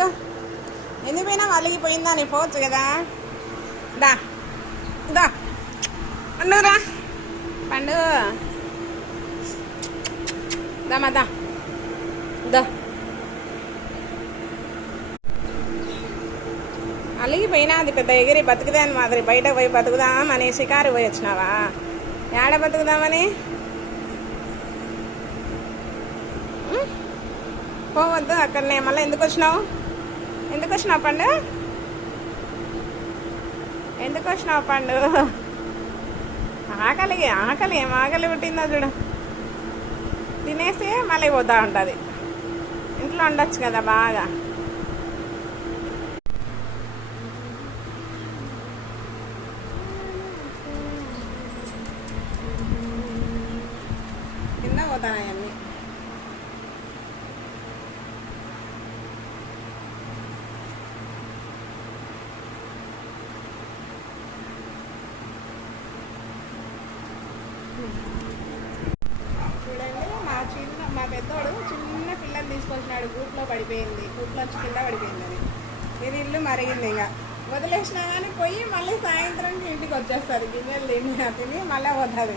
అయ్యో ఎందుకు పోయినా అలిగిపోయిందా అని పోవచ్చు కదా. దా దా పండురా పండు దామా దా దా అలిగిపోయినా అది పెద్ద ఎగిరి బతుకుదాని మాదిరి బయట పోయి బతుకుదామని షికారు పోయి వచ్చినావా? ఏడ బతుకుదామని పోవద్దు అక్కడనే. మళ్ళీ ఎందుకు వచ్చినావు పండు? ఎందుకు వచ్చినావు పండు? ఆకలి ఏం ఆకలి పుట్టిందో చూడు. తినేసి మళ్ళీ పోతా ఉంటుంది. ఇంట్లో ఉండొచ్చు కదా బాగా. కింద పోతాను అవన్నీ. చూడండి మా పెద్దోడు చిన్న పిల్లలు తీసుకొచ్చినాడు. గూట్లో పడిపోయింది, గూట్లో వచ్చి కింద పడిపోయింది. అది ఇది ఇల్లు మరిగింది. ఇక వదిలేసినా కానీ పోయి మళ్ళీ సాయంత్రంకి ఇంటికి వచ్చేస్తుంది. గిన్నెలు తిని మళ్ళీ పోతుంది.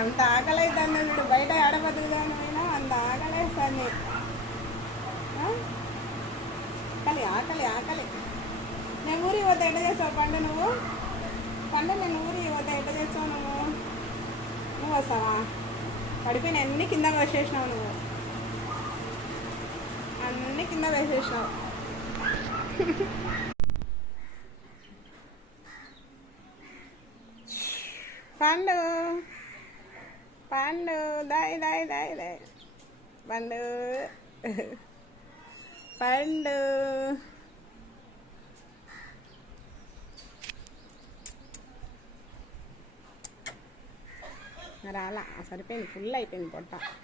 అంత ఆకలి అవుతుంది చూడు. బయట ఆడ బతుకుదాని పోయినా అంత ఆకలి వేస్తుంది. ఆకలి. నేను ఊరికి పోతే ఎట్ట చేస్తావు పండు? నువ్వు పండు నేను ఊరికి పోతే ఎట్ట చేస్తావు? నువ్వు వస్తావా? పడిపోయిన అన్ని కింద వేసేసినావు. నువ్వు అన్ని కింద వేసేసినావు. పండు దాయ్ పండు రాలా. సరిపోయింది, ఫుల్ అయిపోయింది పొట్ట.